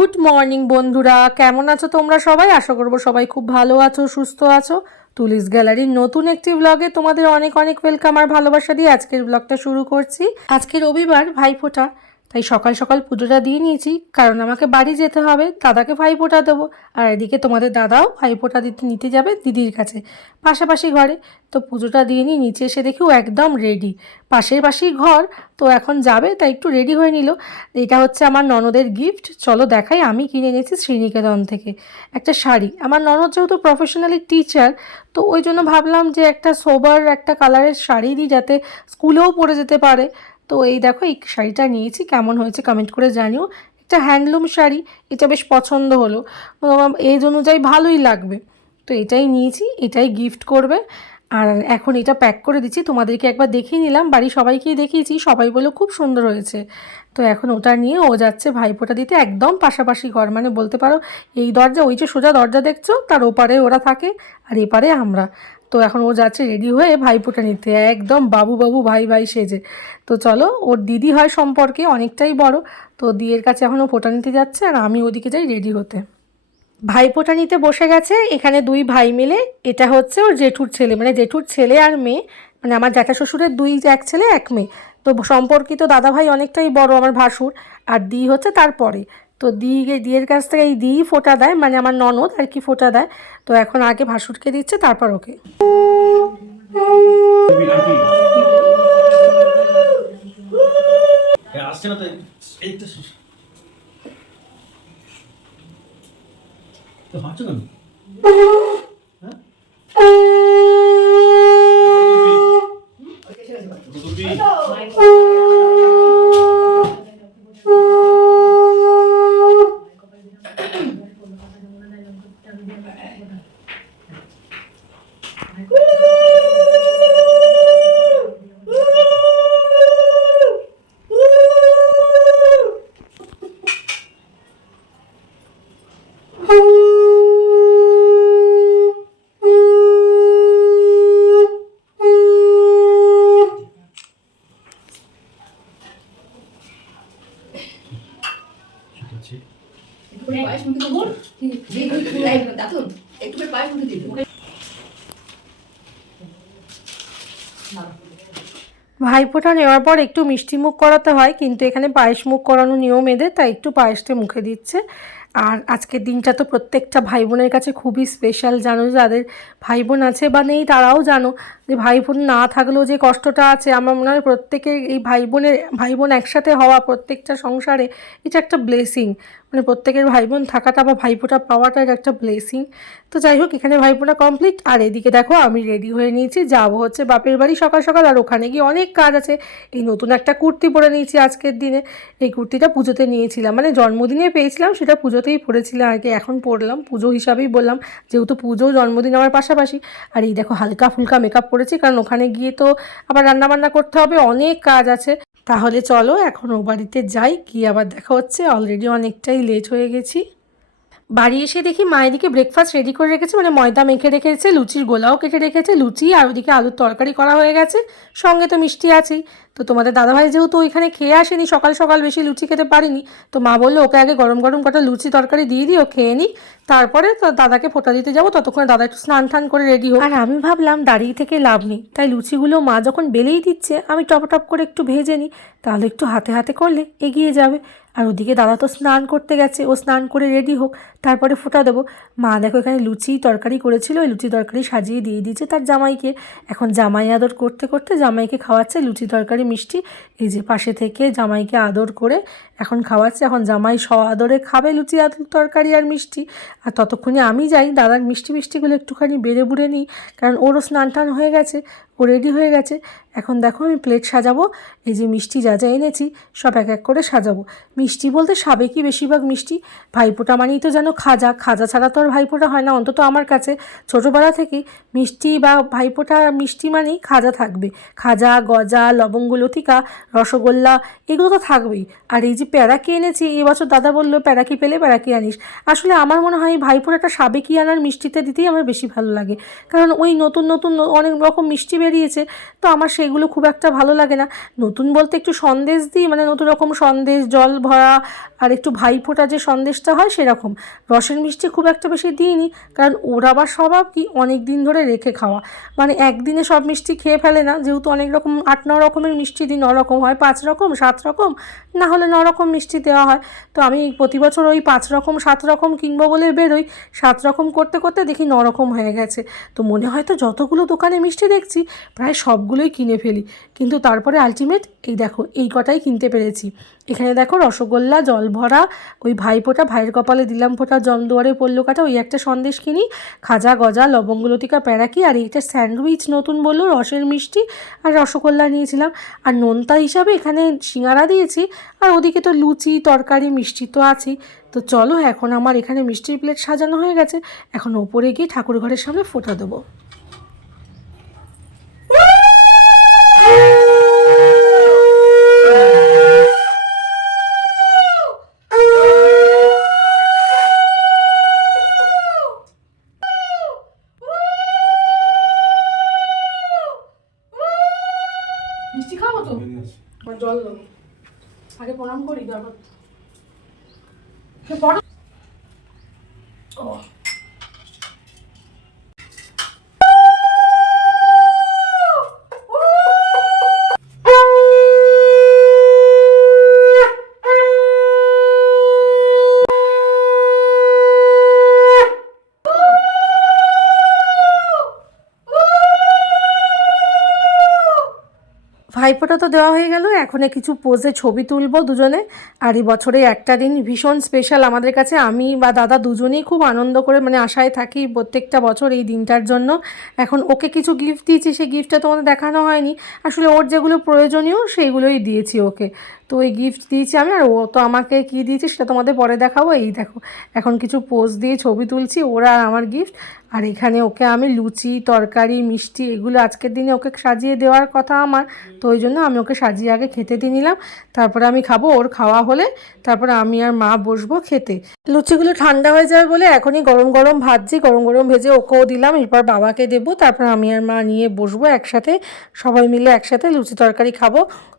Good morning বন্ধুরা, কেমন আছো তোমরা সবাই? আশা করব সবাই খুব ভালো আছো, সুস্থ আছো। তুলিস গ্যালারির নতুন একটি ব্লগে তোমাদের অনেক অনেক ওয়েলকাম আর ভালোবাসা দিয়ে আজকের ব্লগটা শুরু করছি। আজকে রবিবার ভাইফোঁটা তাই সকাল সকাল পুজোটা দিয়ে নিয়েছি, কারণ আমাকে বাড়ি যেতে হবে, দাদাকে ভাইফোঁটা দেবো। আর এদিকে তোমাদের দাদাও ভাইফোঁটা দিতে, নিতে যাবে দিদির কাছে, পাশাপাশি ঘরে। তো পুজোটা দিয়ে নিয়ে নিচে এসে দেখি ও একদম রেডি পাশের পাশেই ঘর, তো এখন যাবে, তাই একটু রেডি হয়ে নিল। এটা হচ্ছে আমার ননদের গিফট চলো দেখাই, আমি কিনে এনেছি শ্রীনিকেতন থেকে একটা শাড়ি। আমার ননদ যেহেতু প্রফেশনালি টিচার তো ওই জন্য ভাবলাম যে একটা সোবার একটা কালারের শাড়ি দিই যাতে স্কুলেও পরে যেতে পারে। তো এই দেখো, এই শাড়িটা নিয়েছি। কেমন হয়েছে কমেন্ট করে জানিও। একটা হ্যান্ডলুম শাড়ি, এটা বেশ পছন্দ হলো। এজ অনুযায়ী ভালোই লাগবে। তো এটাই নিয়েছি, এটাই গিফট করবে। আর এখন এটা প্যাক করে দিচ্ছি। তোমাদেরকে একবার দেখিয়ে নিলাম। বাড়ির সবাইকেই দেখিয়েছি, সবাই বলে খুব সুন্দর হয়েছে। তো এখন ওটা নিয়ে ও যাচ্ছে ভাইফোঁটা দিতে একদম পাশাপাশি ঘর। মানে বলতে পারো, এই দরজা, ওই যে সোজা দরজা দেখছ, তার ওপারে ওরা থাকে, আর এপারে আমরা। তো এখন ও যাচ্ছে রেডি হয়ে ভাইফোঁটা নিতে। একদম বাবু বাবু, ভাই ভাই সেজে। তো চলো, ওর দিদি হয় সম্পর্কে অনেকটাই বড়। তো দিয়ের কাছে এখন ও ফোঁটা নিতে যাচ্ছে আর আমি ওদিকে যাই রেডি হতে। ভাইফোঁটা নিতে বসে গেছে, এখানে দুই ভাই মিলে। এটা হচ্ছে ওর জেঠুর ছেলে মানে জেঠুর ছেলে আর মেয়ে। মানে আমার জ্যাঠা শ্বশুরের দুই, এক ছেলে, এক মেয়ে। তো সম্পর্কিত দাদা ভাই অনেকটাই বড় আমার ভাসুর। আর দি হচ্ছে তারপরে। তো দি দিয়ের কাছ থেকে এই দিই ফোটা দেয় মানে আমার ননদ আর কি ফোঁটা দেয়। তো এখন আগে ভাসুরকে দিচ্ছে তারপর ওকে। হ্যাঁ, আসছে না তো এই তো তো হাঁটছো কেন? হ্যাঁ? ভাইফোঁটা নেওয়ার পর একটু মিষ্টি মুখ করাতে হয়, কিন্তু এখানে পায়েস মুখ করানো নিয়ম এদের, তাই একটু পায়েসটা মুখে দিচ্ছে। আর আজকের দিনটা তো প্রত্যেকটা ভাই বোনের কাছে খুবই স্পেশাল জানো যাদের ভাই বোন আছে বা নেই তারাও জানো যে ভাই বোন না থাকলেও যে কষ্টটা আছে, আমার মনে হয় প্রত্যেকের এই ভাই বোনের ভাই বোন একসাথে হওয়া প্রত্যেকটা সংসারে এটা একটা ব্লেসিং মানে প্রত্যেকের ভাই বোন থাকাটা বা ভাইফোঁটা পাওয়াটা একটা ব্লেসিং তো যাই হোক, এখানে ভাইফোঁটা কমপ্লিট আর এদিকে দেখো, আমি রেডি হয়ে নিয়েছি, যাব হচ্ছে বাপের বাড়ি সকাল সকাল। আর ওখানে গিয়ে অনেক কাজ আছে। এই নতুন একটা কুর্তি পরে নিয়েছি আজকের দিনে। এই কুর্তিটা পুজোতে নিয়েছিলাম। মানে জন্মদিনে পেয়েছিলাম, সেটা পুজোতেই পরেছিলাম আগে এখন পরলাম, পুজো হিসাবেই বললাম। যেহেতু পুজো, জন্মদিন আমার পাশাপাশি। আর এই দেখো হালকা ফুলকা মেকআপ করেছি কারণ ওখানে গিয়ে তো আবার রান্নাবান্না করতে হবে, অনেক কাজ আছে। তাহলে চলো এখন ও বাড়িতে যাই, গিয়ে আবার দেখা হচ্ছে। অলরেডি অনেকটাই লেট হয়ে গেছি। বাড়ি এসে দেখি মা এদিকে ব্রেকফাস্ট রেডি করে রেখেছে মানে ময়দা মেখে রেখেছে, লুচির গোলাও কেটে রেখেছে, লুচি আর ওদিকে আলুর তরকারি করা হয়ে গেছে। সঙ্গে তো মিষ্টি আছেই। তো তোমাদের দাদাভাই যেহেতু ওইখানে খেয়ে আসেনি, সকাল সকাল বেশি লুচি খেতে পারিনি, তো মা বলল, ওকে আগে গরম গরম কটা লুচি তরকারি দিয়ে দিই, ও খেয়ে নিই তারপরে দাদাকে ফোটা দিতে যাব, ততক্ষণে দাদা একটু স্নান টান করে রেডি হোক। আর আমি ভাবলাম দাঁড়িয়ে থেকে লাভ নেই, তাই লুচিগুলো মা যখন বেলেই দিচ্ছে, আমি টপ টপ করে একটু ভেজে নিই, তাহলে একটু হাতে হাতে করলে এগিয়ে যাবে। আর ওদিকে দাদা তো স্নান করতে গেছে, ও স্নান করে রেডি হোক, তারপরে ফোটা দেবো। মা দেখো এখানে লুচি তরকারি করেছিল, ওই লুচি তরকারি সাজিয়ে দিয়ে দিয়েছে তার জামাইকে। এখন জামাই আদর করতে করতে জামাইকে খাওয়াচ্ছে লুচি তরকারি মিষ্টি, এই যে পাশে থেকে জামাইকে আদর করে এখন খাওয়াচ্ছে, এখন জামাই স আদরে খাবে লুচি আলুর তরকারি আর মিষ্টি। আর ততক্ষণে আমি যাই, দাদার মিষ্টি মিষ্টিগুলো একটুখানি বেড়ে বুড়ে নিই, কারণ ওরও স্নান টান হয়ে গেছে, ও রেডি হয়ে গেছে। এখন দেখো আমি প্লেট সাজাবো, এই যে মিষ্টি যা যা এনেছি, সব এক এক করে সাজাবো। মিষ্টি বলতে সাবেকই বেশিরভাগ মিষ্টি ভাইফোঁটা মানেই তো যেন খাজা খাজা ছাড়া তো আর ভাইফোঁটা হয় না, অন্তত আমার কাছে। ছোটোবেলা থেকেই মিষ্টি বা ভাইফোঁটা মিষ্টি মানেই খাজা থাকবে। খাজা, গজা, লবঙ্গ, লতিকা, রসগোল্লা, এগুলো তো থাকবেই। আর এই যে প্যারাকি এনেছি? এবছর দাদা বলল প্যারাকি পেলে প্যারাকি আনিস? আসলে আমার মনে হয় এই ভাইফোঁটাটা সাবেকি আনার মিষ্টিতে দিতেই আমার বেশি ভালো লাগে। কারণ ওই নতুন নতুন, অনেক রকম মিষ্টি বেরিয়েছে, তো আমার সেগুলো খুব একটা ভালো লাগে না। নতুন বলতে একটু সন্দেশ দিই মানে নতুন রকম সন্দেশ, জল ভরা আর একটু ভাইফোঁটা যে সন্দেশটা হয় সেরকম। রসের মিষ্টি খুব একটা বেশি দিইনি, কারণ ওর আবার স্বভাব কি? অনেক দিন ধরে রেখে খাওয়া। মানে একদিনে সব মিষ্টি খেয়ে ফেলে না, যেহেতু অনেক রকম আট, ন রকমের মিষ্টি দিই, ন রকম হয়, পাঁচ রকম, সাত রকম, না হলে ন রকম মিষ্টি দেওয়া হয়। তো আমি প্রতি বছর ওই পাঁচ রকম, সাত রকম কিনবো বলে বেরোই। সাত রকম করতে করতে দেখি নরকম রকম হয়ে গেছে। তো মনে হয় তো যতগুলো দোকানে মিষ্টি দেখছি, প্রায় সবগুলোই কিনে ফেলি। কিন্তু তারপরে আলটিমেট এই দেখো, এই কটাই কিনতে পেরেছি। এখানে দেখো রসগোল্লা জল ভরা ওই ভাইফোঁটা ভাইয়ের কপালে দিলাম ফোঁটা জমদুয়ারে পড়ল কাটা, ওই একটা সন্দেশ কিনি, খাজা, গজা লবঙ্গলতিকা প্যারাকি আর এইটা স্যান্ডউইচ নতুন বলল, রসের মিষ্টি, আর রসগোল্লা নিয়েছিলাম। আর নোনতা হিসাবে এখানে সিঙ্গারা দিয়েছি, আর ওদিকে তো লুচি, তরকারি, মিষ্টি তো আছেই। তো চলো, এখন আমার এখানে মিষ্টির প্লেট সাজানো হয়ে গেছে, এখন ওপরে গিয়ে ঠাকুর ঘরের সামনে ফোঁটা দেবো। আগে প্রণাম করি তারপর ভাইফোঁটা তো দেওয়া হয়ে গেল। এখন কিছু পোজে ছবি তুলব দুজনে। আর এই বছরে একটা দিন ভীষণ স্পেশাল আমাদের কাছে। আমি বা দাদা দুজনেই খুব আনন্দ করে মানে আশায় থাকি প্রত্যেকটা বছর এই দিনটার জন্য। এখন ওকে কিছু গিফট দিয়েছি, সেই গিফটটা তোমাদের দেখানো হয়নি। আসলে ওর যেগুলো প্রয়োজনীয়, সেইগুলোই দিয়েছি ওকে। তো ওই গিফট দিয়েছি আমি, আর ও তো আমাকে কী দিয়েছে সেটা তোমাদের পরে দেখাবো। এই দেখো, এখন কিছু পোজ দিয়ে ছবি তুলছি, ওরা আর আমার গিফট আর এখানে ওকে আমি লুচি, তরকারি, মিষ্টি এগুলো আজকের দিনে ওকে সাজিয়ে দেওয়ার কথা আমার। তো ওই জন্য আমি ওকে সাজিয়ে আগে খেতে দিয়ে নিলাম, তারপরে আমি খাব ওর খাওয়া হলে, তারপরে আমি আর মা বসবো খেতে। লুচিগুলো ঠান্ডা হয়ে যাবে বলে এখনই গরম গরম ভাজছি, গরম গরম ভেজে ওকেও দিলাম, এরপর বাবাকে দেবো, তারপর আমি আর মা নিয়ে বসবো একসাথে। সবাই মিলে একসাথে লুচি তরকারি খাব,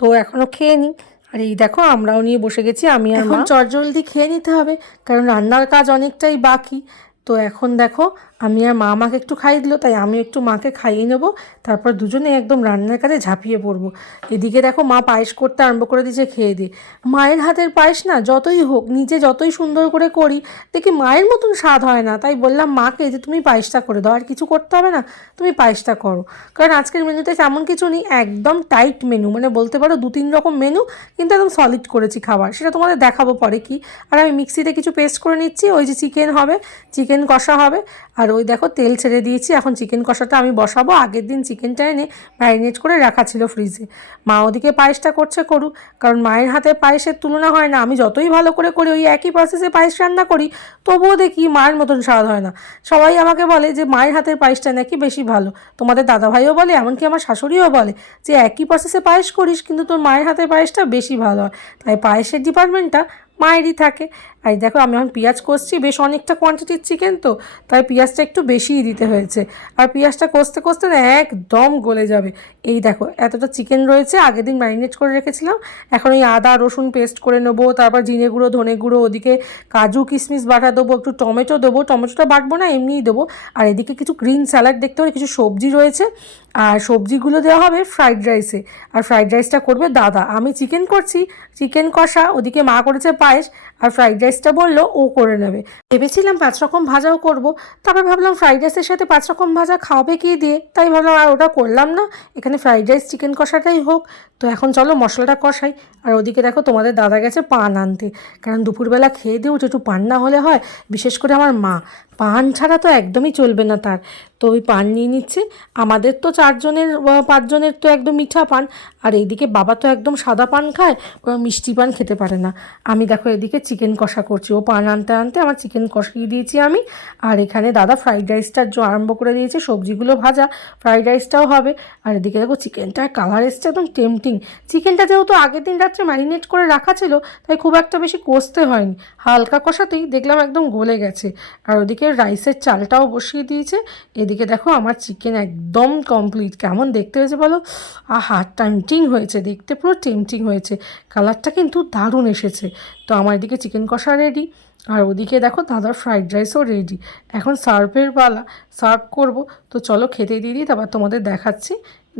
তো এখনও খেয়ে নিই। আর এই দেখো আমরাও নিয়ে বসে গেছি আমি এখন চটজলদি খেয়ে নিতে হবে কারণ রান্নার কাজ অনেকটাই বাকি। তো এখন দেখো, আমি আর মা আমাকে একটু খাইয়ে দিল, তাই আমি একটু মাকে খাইয়ে নেব। তারপর দুজনে একদম রান্নার কাজে ঝাঁপিয়ে পড়ব। এদিকে দেখো মা পায়েস করতে আরম্ভ করে দিয়েছে খেয়ে দিয়ে। মায়ের হাতের পায়েস না যতই হোক, নিজে যতই সুন্দর করে করি, দেখি মায়ের মতন স্বাদ হয় না। তাই বললাম, মাকে, যে তুমি পায়েসটা করে দাও, আর কিছু করতে হবে না, তুমি পায়েসটা করো। কারণ আজকের মেনুতে তেমন কিছু নেই, একদম টাইট মেনু মানে বলতে পারো দু তিন রকম মেনু কিন্তু একদম সলিড করেছি খাবার। সেটা তোমাদের দেখাবো পরে কি। আর আমি মিক্সিতে কিছু পেস্ট করে নিচ্ছি, ওই যে চিকেন হবে চিকেন কষা হবে। আর ওই দেখো তেল ছেড়ে দিয়েছি, এখন চিকেন কষাটা আমি বসাবো। আগের দিন চিকেনটা এনে ম্যারিনেট করে রাখা ছিল ফ্রিজে। মা ওদিকে পায়েসটা করছে করুক, কারণ মায়ের হাতে পায়েসের তুলনা হয় না। আমি যতই ভালো করে করি ওই একই প্রসেসে পায়েস রান্না করি, তবুও দেখি মায়ের মতন স্বাদ হয় না। সবাই আমাকে বলে যে, মায়ের হাতের পায়েসটা নাকি বেশি ভালো? তোমাদের দাদাভাইও বলে, এমনকি আমার শাশুড়িও বলে যে, একই প্রসেসে পায়েস করিস, কিন্তু তোর মায়ের হাতের পায়েসটা বেশি ভালো হয়। তাই পায়েসের ডিপার্টমেন্টটা মায়েরই থাকে। আর দেখো, আমি এখন পেঁয়াজ কষছি, বেশ অনেকটা কোয়ান্টিটির চিকেন তো, তাই পেঁয়াজটা একটু বেশিই দিতে হয়েছে। আর পেঁয়াজটা কষতে কষতে একদম গলে যাবে। এই দেখো, এতটা চিকেন রয়েছে, আগের দিন ম্যারিনেট করে রেখেছিলাম, এখন ওই আদা, রসুন পেস্ট করে নেব, তারপর জিরে গুঁড়ো, ধনে গুঁড়ো, ওদিকে কাজু, কিশমিশ বাটা দেবো, একটু টমেটো দেবো, টমেটোটা বাটবো না, এমনিই দেবো। আর এদিকে কিছু গ্রিন স্যালাড দেখতে হবে কিছু সবজি রয়েছে। আর সবজিগুলো দেওয়া হবে ফ্রাইড রাইসে আর ফ্রাইড রাইসটা করবে দাদা। আমি চিকেন করছি চিকেন কষা, ওদিকে মা করেছে পায়েস আর ফ্রাইড রাইসটা বলল ও করে নেবে। ভেবেছিলাম পাঁচ রকম ভাজাও করব তারপর ভাবলাম ফ্রাইড রাইসের সাথে পাঁচ রকম ভাজা খাওয়াবে কি দিয়ে? তাই ভাবলাম আর ওটা করলাম না, এখানে ফ্রাইড রাইস চিকেন কষাটাই হোক। তো এখন চলো মশলাটা কষাই। আর ওদিকে দেখো তোমাদের দাদা গেছে পান আনতে। কারণ দুপুরবেলা খেয়ে দিয়ে উঠে একটু পান না হলে হয়, বিশেষ করে আমার মা। পান ছাড়া তো একদমই চলবে না তার। তো ওই পান নিয়ে নিচ্ছে। আমাদের তো চারজনের পাঁচজনের তো একদম মিঠা পান। আর এইদিকে বাবা তো একদম সাদা পান খায় মিষ্টি পান খেতে পারে না। আমি দেখো এদিকে চিকেন কষা করছি। ও পান আনতে আনতে আমার চিকেন কষিয়ে দিয়েছি আমি। আর এখানে দাদা ফ্রাইড রাইসটার জো আরম্ভ করে দিয়েছে, সবজিগুলো ভাজা ফ্রাইড রাইসটাও হবে। আর এদিকে দেখো চিকেনটার কালার এসছে একদম টেমটিং চিকেনটা যেহেতু আগের দিন রাত্রে ম্যারিনেট করে রাখা ছিল, তাই খুব একটা বেশি কষতে হয়নি। হালকা কষাতেই দেখলাম একদম গলে গেছে। আর ওদিকে রাইসের চালটাও বসিয়ে দিয়েছে। এদিকে দেখো আমার চিকেন একদম কমপ্লিট কেমন দেখতে হয়েছে বলো? আহা টেমটিং হয়েছে, দেখতে পুরো টেমটিং হয়েছে। কালারটা কিন্তু দারুণ এসেছে। তো আমার এদিকে চিকেন কষা রেডি আর ওদিকে দেখো দাদার ফ্রাইড রাইসও রেডি এখন সার্ভের পালা সার্ভ করব। তো চলো খেতে দিয়ে দিই, তারপর তোমাদের দেখাচ্ছি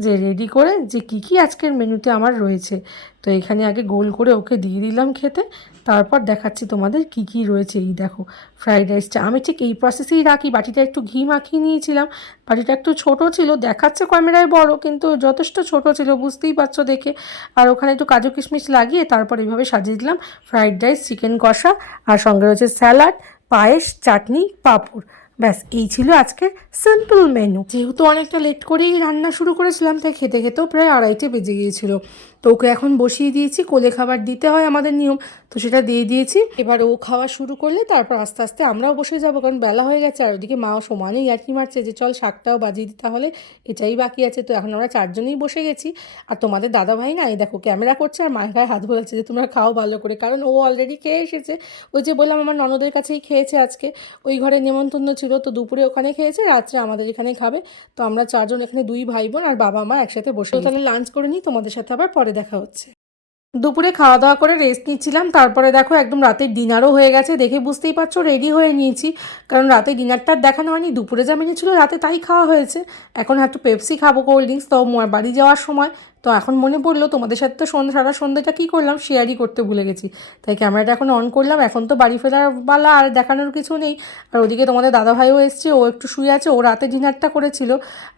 যে রেডি করে যে কি কি আজকের মেনুতে আমার রয়েছে। তো এখানে আগে গোল করে ওকে দিয়ে দিলাম খেতে। তারপর দেখাচ্ছি তোমাদের কি কি রয়েছে। এই দেখো ফ্রাইড রাইসটা আমি ঠিক এই প্রসেসেই রাখি। বাটিটা একটু ঘি মাখিয়ে নিয়েছিলাম। বাটিটা একটু ছোট ছিল, দেখাচ্ছে ক্যামেরায় বড়, কিন্তু যথেষ্ট ছোট ছিল, বুঝতেই পারছ দেখে। আর ওখানে একটু কাজু কিশমিশ লাগিয়ে তারপর এইভাবে সাজিয়ে দিলাম ফ্রাইড রাইস চিকেন কষা, আর সঙ্গে রয়েছে স্যালাড পায়েস, চাটনি, পাঁপড়। ব্যাস, এই ছিল আজকে সিম্পল মেনু যেহেতু অনেকটা লেট করেই রান্না শুরু করেছিলাম, তাই খেতে খেতেও প্রায় আড়াইটে বেজে গিয়েছিল। তো ওকে এখন বসিয়ে দিয়েছি, কোলে খাবার দিতে হয় আমাদের নিয়ম। তো সেটা দিয়ে দিয়েছি। এবার ও খাওয়া শুরু করলে তারপর আস্তে আস্তে আমরাও বসে যাব, কারণ বেলা হয়ে গেছে আর ওদিকে মাও সমানে ইয়ার্কি মারছে যে চল শাকটাও বাজিয়ে দিতে হলে এটাই বাকি আছে। তো এখন আমরা চারজনেই বসে গেছি। আর তোমাদের দাদা ভাই না, এই দেখো ক্যামেরা করছে আর মায়ের গায়ে হাত বলেছে যে তোমরা খাও ভালো করে, কারণ ও অলরেডি খেয়ে এসেছে। ওই যে বললাম আমার ননদের কাছেই খেয়েছে আজকে। ওই ঘরে নেমন্তন্ন ছিল, তো দুপুরে ওখানে খেয়েছে, রাত্রে আমাদের এখানে খাবে। তো আমরা চারজন এখানে দুই ভাই বোন আর বাবা মা একসাথে বসে তাহলে লাঞ্চ করে নিই, তোমাদের সাথে আবার পরে দেখা হচ্ছে। দুপুরে খাওয়া দাওয়া করে রেস্ট নিচ্ছিলাম। তারপরে দেখো একদম রাতের ডিনারও হয়ে গেছে। দেখে বুঝতেই পারছ রেডি হয়ে নিয়েছি। কারণ রাতে ডিনারটা দেখানো হয়নি। দুপুরে যা মেনু ছিল রাতে তাই খাওয়া হয়েছে। এখন একটু পেপসি খাব কোল্ড ড্রিঙ্কস তো বাড়ি যাওয়ার সময় তো এখন মনে পড়ল তোমাদের সাথে তো সন্ধ্যা, সারা সন্ধ্যাটা কী করলাম? শেয়ারই করতে ভুলে গেছি। তাই ক্যামেরাটা এখন অন করলাম। এখন তো বাড়ি ফেরার বেলা আর দেখানোর কিছু নেই। আর ওদিকে তোমাদের দাদাভাইও এসছে, ও একটু শুয়ে আছে। ও রাতে ডিনারটা করেছিল।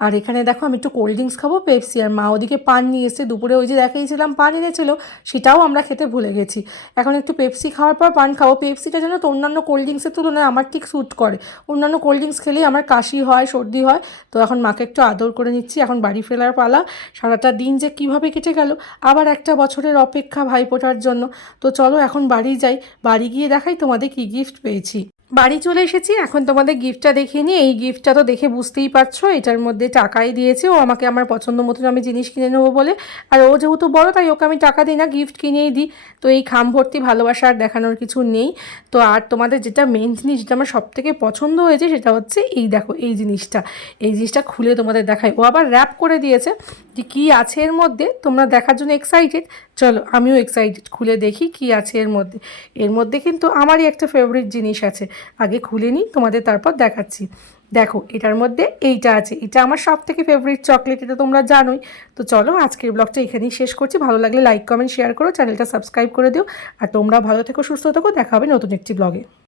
আর এখানে দেখো, আমি একটু কোল্ড ড্রিঙ্কস খাব পেপসি আর মা ওদিকে পান নিয়ে এসছে। দুপুরে ওই যে দেখিয়েছিলাম, পান এনেছিল, সেটাও আমরা খেতে ভুলে গেছি। এখন একটু পেপসি খাওয়ার পর পান খাব। পেপসিটা যেন তো, অন্যান্য কোল্ড ড্রিঙ্কসের তুলনায় আমার ঠিক স্যুট করে। অন্যান্য কোল্ড ড্রিঙ্কস খেলেই আমার কাশি হয়, সর্দি হয়। তো এখন মাকে একটু আদর করে নিচ্ছি। এখন বাড়ি ফেরার পালা। সারাটা দিন যে কীভাবে কেটে গেল? আবার একটা বছরের অপেক্ষা ভাইফোঁটার জন্য। তো চলো এখন বাড়ি যাই। বাড়ি গিয়ে দেখাই তোমাদের কী গিফট পেয়েছি। বাড়ি চলে এসেছি। এখন তোমাদের গিফটটা দেখিয়ে নিই এই গিফটটা তো দেখে বুঝতেই পারছ, এটার মধ্যে টাকাই দিয়েছে। ও আমাকে আমার পছন্দ মতন আমি জিনিস কিনে নেব বলে। আর ও যেহেতু বড়, তাই ওকে আমি টাকা দিই না গিফট কিনেই দিই। তো এই খাম ভর্তি ভালোবাসা আর দেখানোর কিছু নেই। তো আর তোমাদের যেটা মেন জিনিস, যেটা আমার সব থেকে পছন্দ হয়েছে, সেটা হচ্ছে এই দেখো, এই জিনিসটা। এই জিনিসটা খুলে তোমাদের দেখায় ও আবার র্যাপ করে দিয়েছে। যে কী আছে এর মধ্যে, তোমরা দেখার জন্য এক্সাইটেড চলো, আমিও এক্সাইটেড খুলে দেখি কি আছে এর মধ্যে। এর মধ্যে কিন্তু আমারই একটা ফেভারিট জিনিস আছে। আগে খুলে নিই, তোমাদের তারপর দেখাচ্ছি। দেখো, এটার মধ্যে এইটা আছে। এটা আমার সব থেকে ফেভারিট চকলেট এটা তোমরা জানোই। তো চলো, আজকের ব্লগটা এখানেই শেষ করছি। ভালো লাগলে লাইক কমেন্ট শেয়ার করো চ্যানেলটা সাবস্ক্রাইব করে দিও। আর তোমরা ভালো থেকো, সুস্থ থেকো, দেখা হবে নতুন একটি ব্লগে